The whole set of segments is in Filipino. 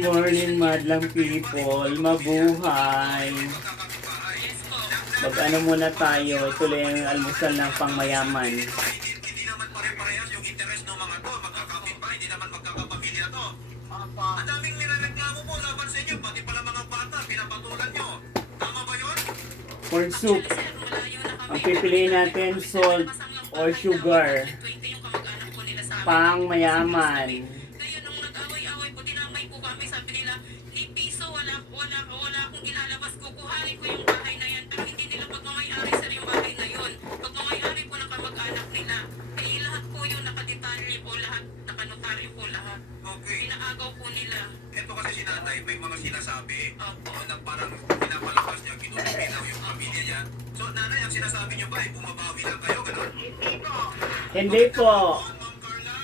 morning, madlang people. Mabuhay. Mag-ano muna tayo. Ituloy ang almusal ng pangmayaman. Hindi naman pare-parehas yung interest ng mga to. Magkakapit-bahay, hindi naman magkakapamilya to. Ang daming nirereklamo po laban sa inyo. Pati pala mga bata, pinapatulan nyo. Tama ba yun? Corn soup. Ang pipiliin natin, salt or sugar. Pangmayaman. Kaya nung nag-away-away po, tinamay po kami, sabi nila, ni piso, wala akong ilalabas, kukuhanin ko yung bahay na yan. Pero hindi nila pagmamayari sir yung bahay na yun. Pagmamayari po ng kamag-anak nila. Eh lahat po yung nakadetalye po, lahat, nakanotaryo po lahat. Okay. Inaagaw po nila. Ito kasi si nanay, may mga sinasabi. Opo. Na parang pinapalakas niya, kinulupinaw yung pamilya niya. So nanay, ang sinasabi niyo ba ay bumabawi lang kayo, gano'n? Hindi po. Ma'am Carla.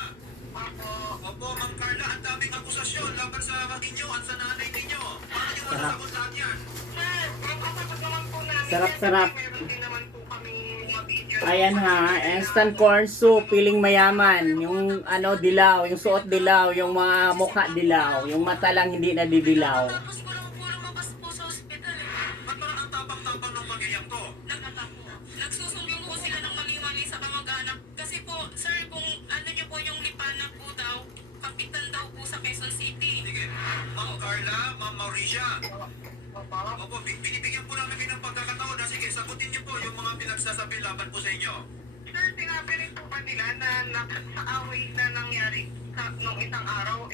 Opo, Ma'am Carla, ang daming akusasyon laban sa inyo at sa nanay ninyo. Paano niyo masasagot lahat yan? Sarap-sarap. Ayan ha, instant corn soup, piling mayaman. Yung ano, dilaw, yung suot dilaw, yung mga mukha dilaw, yung mata lang hindi nadidilaw. Tapos puro mabas po sa ospital eh. Ba't parang ang tapang-tapang ng pamilyang to? Nagsusumbong po sila ng mali-mali sa kamag-anak. Kasi po, sir, kung ano nyo po yung lipanan po daw, kapitan daw po sa Quezon City. Sige, Ma'am Carla, Ma'am Mauricia. Opo, binibigyan po namin kayo ng pagkakataon. Sige, sagutin niyo po yung mga pinagsasabi laban po sa inyo. Sir, sinabi rin po ba nila na sa away na nangyari nung isang araw,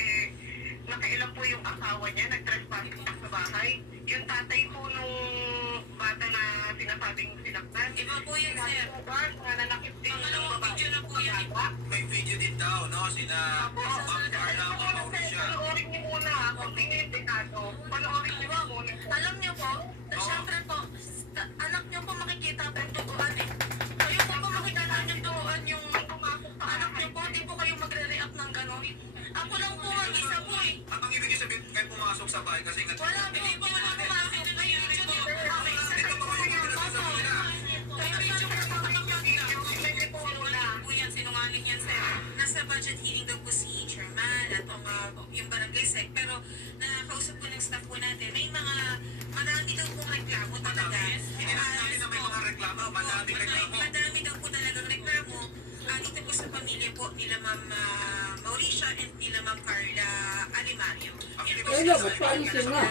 nakailan po yung asawa niya, nag-trespassing po sa bahay. Yung tatay po nung bata na sinasabing sinaktan. Iba po yun, sir. Po ba, nananakit din ng Pangalawang babae video na po yan. May video din daw, no? Sina Ma'am Carla, Ma'am Mauricia. Panoorin niyo muna, kung sino yung dekado. Panoorin niyo muna. Alam niyo po, syempre po, anak niyo po makikita po yung duguan eh. Kayo po makikita yung duguan yung anak niyo po, di po kayo magre-react ng gano'n. Ako lang po ang isa po eh. Ang ibig sabihin, kayo pumasok sa bahay kasi nga... Wala po, wala pumasok. May video din po kami. Ito pa kayo yung sinasabi nila. May video po kami po yan, sinungaling yan sir. Nasa budget hearing daw po si Chairman at yung barangay sec. Pero nakausap po ng staff po natin, may mga madami daw pong reklamo talaga. Hindi na natin na may mga reklamo, madaming reklamo. Madami daw po talagang reklamo. Dito po sa pamilya po nila Ma'am Mauricia and nila Ma'am Carla Alimario. Ayun, magpaalisin na.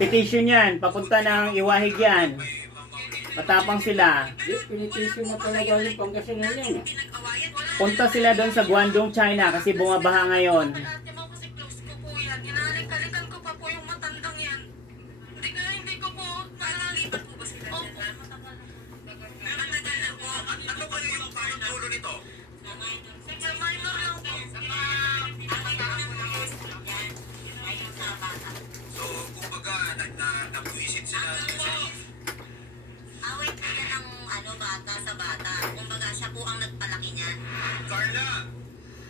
Petition yan, papunta ng iwahig yan. Matapang sila. Pinitisyo na talaga yung Pangasinan yan. Pinag-awayan. Punta sila doon sa Guangdong, China kasi bumabaha ngayon. Ate mo kasi close ko po yan. Hinalik-halikan ko pa po yung matandang yan. Hindi ko po. Nalilipat po ba sila? Opo. Matagal na po. Ano ba yung dulo nito? Sa minor lang po. So, kumbaga, nabuisit sila. Away po yan ng bata sa bata. Kumbaga, siya po ang nagpalaki niyan. Carla,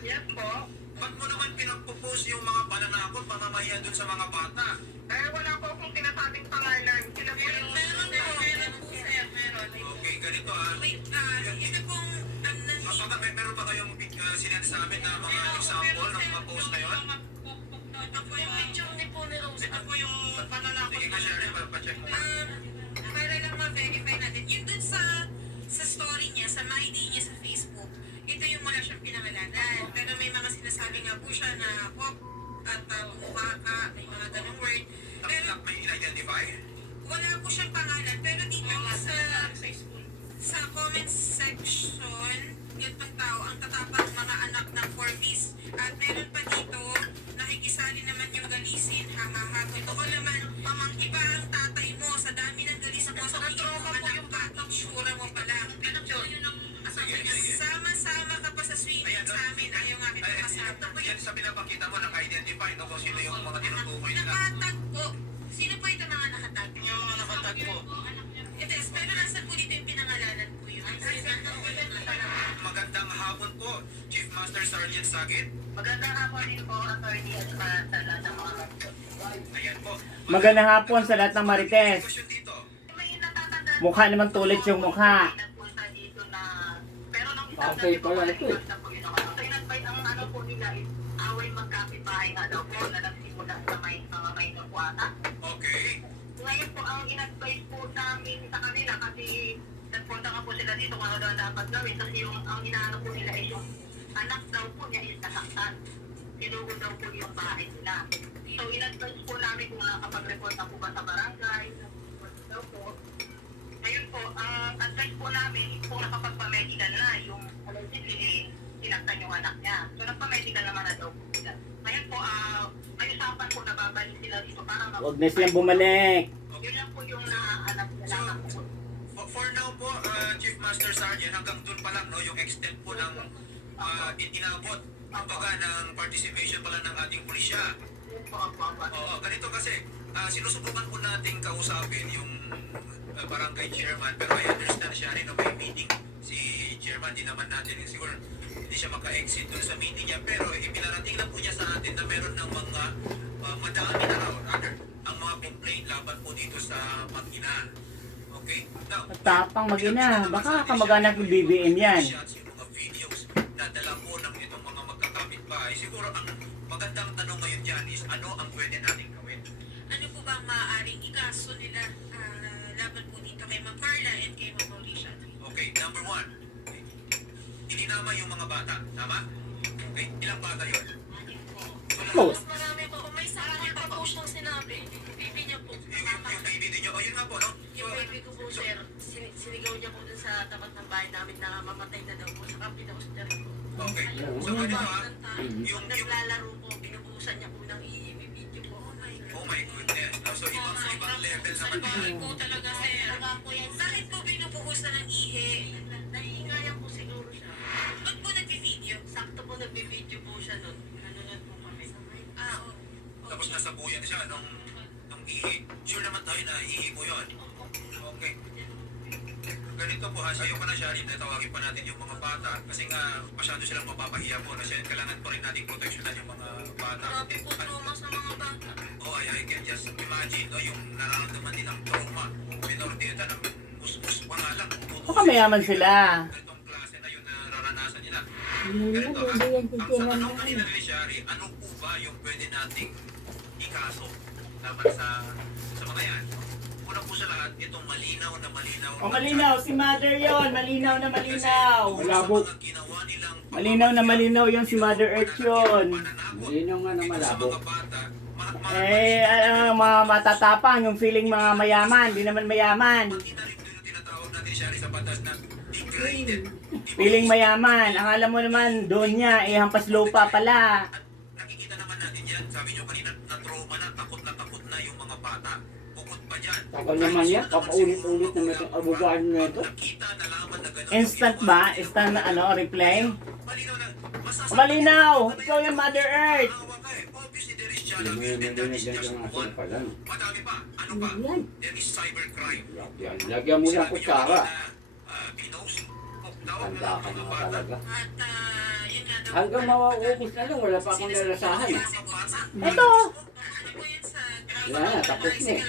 Yes po. ba't mo naman pinagpupos yung mga pananakot, pamamahiya dun sa mga bata? Wala po akong sinasabing pangalan. Sila po yung... Meron po sir. Meron. Okay, ganito ah. Wait, ito pong Baka meron ba kayong sinend sa amin na mga example ng mga post na yun? Ito po yung picture ni po ni Rose. Ito po yung pananakot Sige ka, Sherry, pa-check mo. para lang ma-verify natin. Yung dun sa story niya, sa my day niya sa Facebook, ito yung wala siyang pinangalanan. Pero may mga sinasabi nga po siya na pop at mukha ka, may mga ganong word. Pero May in-identify? wala po siyang pangalan. Pero dito sa comment section, yung pang tao, ang tatapang mga anak ng 4Ps. At meron pa dito, nakikisali naman yung galisin, hahaha. Totoo naman, pamang iba ang tatay mo, sa dami ng galisin mo, sa trauma mo yung bata, itsura mo pala. Sama-sama ka pa sa swimming sa amin, ayaw nga kita kasama. Yan sa pinapakita mo, naka-identify, no? Kung sino yung mga tinutukoy nila. Nakatag po. Sino po ito mga nakatag? Yung mga nakatag po. Ito, pero nasa po dito yung pinangalanan po yun. Magandang hapon po, Chief Master Sergeant Sagit. Magandang hapon din po, attorney at sa lahat ng mga Ayan po. Magandang hapon sa lahat ng Marites. Question dito. May natatandaan Mukha naman tulad yung mukha. nagpunta dito na pero nung isang Okay pala ito eh. na po yun ako. So in-advise ang po nila is daw ay magkapit-bahay nga daw po na nagsimula sa may mga may kapuata. Okay. Ngayon po, ang in-advise po namin sa kanila kasi nagpunta nga po sila dito kung ano daw ang dapat gawin kasi yung ang inaano po nila is yung anak daw po niya is nasaktan. Sinugod daw po yung bahay nila. So, in-advise po namin kung nakapag-report na po ba sa barangay, daw po. Ngayon po, ang advice po namin kung nakapagpa-medical na yung allegedly sinaktan yung anak niya. So, nagpa-medical naman na daw po sila. Ngayon po, may usapan po na babalik sila dito para Huwag na silang bumalik. yun lang po yung naaanak nila lang po. For now po, Chief Master Sergeant, hanggang doon pa lang, no, yung extent po ng inabot, kumbaga, ng participation pala ng ating pulisya. Oo, ganito kasi, sinusubukan po nating kausapin yung barangay chairman, pero I understand siya rin na may meeting si chairman, di naman natin siguro hindi siya maka-exit doon sa meeting niya, pero ipinarating lang po niya sa atin na meron ng mga madami na raw, rather, ang mga complaint laban po dito sa Mag-ina. Okay? Now, Tapang mag-ina. Baka kamag-anak ng BBM yan. shots, yung mga videos na dala po ng itong mga magkakapit-bahay. Siguro ang magandang tanong ngayon dyan is ano ang pwede natin gawin? Ano po ba ang maaaring ikaso nila laban po dito kay Ma'am Carla and kay Ma'am Mauricia? Okay, number one, ininama yung mga bata, tama? Okay, ilang bata yun? Close. Marami po. Kung may sakit pa po siyang sinabi, baby niya po. Yung baby niyo, o yun nga po, no? Yung baby ko po, sir, sinigaw niya po dun sa tapat ng bahay namin na mamatay na daw po sa kampi na hospital po. Okay, so ganito ha, yung, Naglalaro po, pinupusan niya po ng i-video po. oh my goodness, no? So ibang level naman Salbahe yan. po talaga, sir. Bakit po binubuhusan ng ihi? Nahihingayan po siguro siya. Ba't po nag-video? Sakto po nagbibideo po siya nun. Nanonood po kami. Oo. Tapos nasa buyan siya nung ihi. Sure naman tayo na ihi mo yun. Okay. Ganito po ha, sa'yo pa na siya rin, tawagin pa natin yung mga bata kasi nga masyado silang mapapahiya po na siya, kailangan pa rin natin proteksyonan yung mga bata. Grabe po trauma sa mga bata. Oh, I can just imagine no, yung nararamdaman nilang trauma. Minor de edad, us pa nga lang. Baka mayaman sila. Ganitong klase na yung nararanasan nila. Hindi Ganito ha. yan Ang sa titinan tanong na kanina ni Shari, ano po ba yung pwede nating ikaso laban sa mga yan? Una po sa lahat, itong malinaw na malinaw. O malinaw, si Mother yon. Malinaw na malinaw. Malabo. Sa mga ginawa nilang Malinaw na malinaw yon si Mother Earth yun. pananakot Malinaw nga na dito sa malabo. mga bata, Mga matatapang, yung feeling mga mayaman. Di naman mayaman. pati na rin yung tinatawag natin siya sa batas na degraded. Feeling mayaman. Ang alam mo naman, doon niya, hampas lupa pala. At nakikita naman natin yan, sabi nyo kanina, na-trauma na takot na yung mga bata. Bukod pa dyan. Tagal naman yan, papaulit-ulit na may abogado na ito. Nakita, nalaman na ganun. Instant ba? Instant na reply? Malinaw na. Masasabi- Malinaw! Ikaw yung Mother Earth! Awa ka eh. Obviously, there is child Hindi abuse mo and that is nilinig just lang one. pa lang. Madami pa. Ano pa? yan. There is cybercrime. Lagyan mo ng Sinabi nyo kutsara. kanina, pinost. Daw Tanda ka mga na bata. talaga. At yun nga daw. Hanggang mauubos na lang, wala pa akong lalasahan. Kasi po sa... Ito! Ano po yun sa... Wala na, tapos na eh.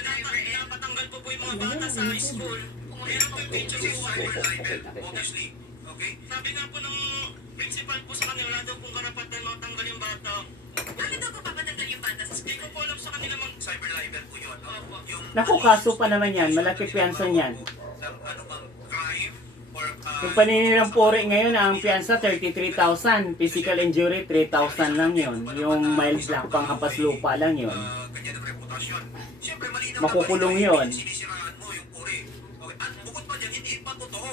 Napatanggal po po yung mga bata sa school. Kung meron po yung picture This is po. cyber libel, obviously. Okay? Sabi nga po ng principal po sa kanila, wala daw pong karapatan matanggal yung bata. Bakit daw po papatanggal yung bata sa Hindi school? ko po alam sa kanila Cyber libel po yun. No? Yung Naku, kaso pa naman yan. Malaki piyansa niyan. ng anumang crime or Yung paninilang puri ngayon, ang piyansa 33,000. Physical injury, 3,000 lang yon. Yung mild lang, panghampas lupa lang yon. ganyan ang reputasyon. Siyempre, malinaw Makukulong na yun. sinisiraan mo yung puri. Okay? At bukod pa dyan, hindi pa totoo.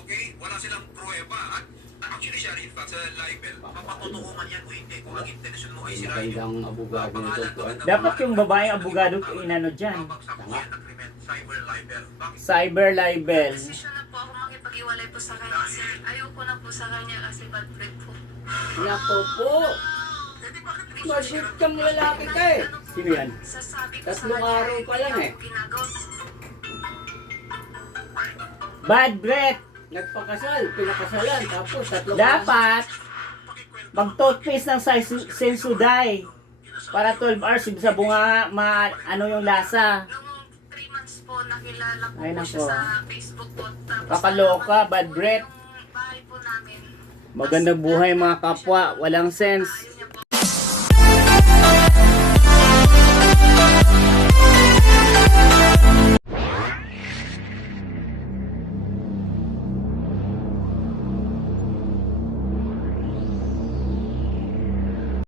Okay? Wala silang pruweba. At actually, siya in fact, sa libel, mapatotoo man yan o hindi. Kung ang intention mo ay May sirain magandang yung abogado nito. Kuan. Dapat yung babaeng abogado inano dyan. babagsak mo yan ng krimen. Cyber libel. Bakit? Cyber libel. Desisyon na po ako makipag-iwalay po sa kanya, sir. Ayoko na po sa kanya kasi bad break po. Nako po! Mabit kang lalaki ka eh. Sino yan? Sasabi ko sa Tatlong kanya, araw pa lang eh. ginagawa. Bad breath. Nagpakasal, pinakasalan, tapos tatlong Dapat mag-toothpaste ng Sensodyne para 12 hours sa bunga ano yung lasa. Noong 3 months po, nakilala ko Ay, po nako. siya sa Facebook po. Tapos Kakaloka, nalaman ko bad po breath. yung bahay po namin. Magandang buhay mga kapwa, walang sense. Yung